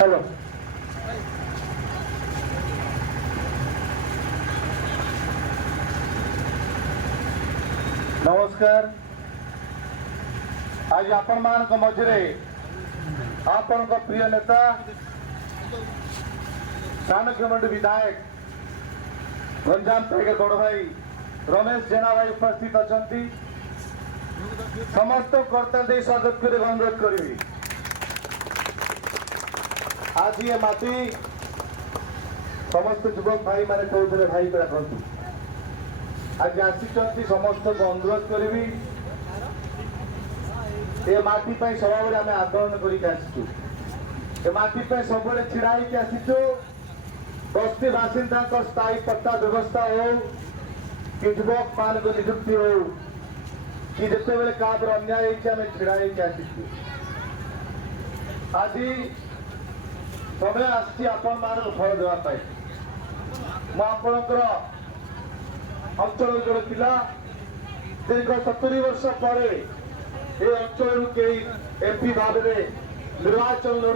Hello नमस्कार। आज आपण मान मझे आपण प्रिय नेता सानखेमुंडी विधायक गंजाम टाइगर बड़ भाई रमेश जेना भाई उपस्थित अच्छा समस्त कर्ता दे स्वागत कर अनुरोध करी। आज ये माटी समस्त युवक भाई माने कहते भाई पे रखु आज आसी समस्त को अनुरोध करी ये माटी सब आम आंदोलन करटी सब छिड़ा आसीचु बस्ती बासिंदा स्थायी पट्टा व्यवस्था हो कि युवक मान को निजुक्ति हो कि जिते बड़े क्या अन्याय आम छिड़ा आसीचु आज समय आपण मान फल देवाई मुझर अंचल जो पिला दीर्घ 70 वर्ष पर ये अंचल एमपी भाव में निर्वाचन